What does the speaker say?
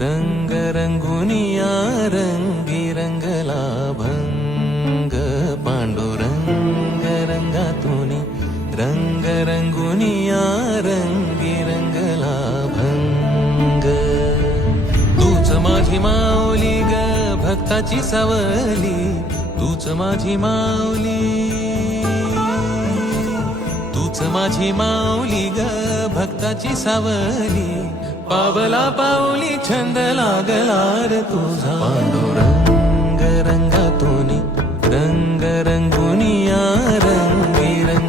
रंग रंगुनिया रंगी रंगला भंग पांडुरंग रंगातुनी रंग रंगुनिया रंगी रंगला भंग तूच माझी माऊली ग भक्ताची सावली तूच माझी माऊली तूच माझी माऊली ग भक्ताची सावली पावला पाऊली छंद लागला रे तुझा पांडुरंग रंगातुनी रंग रंगुनिया रंगी रंग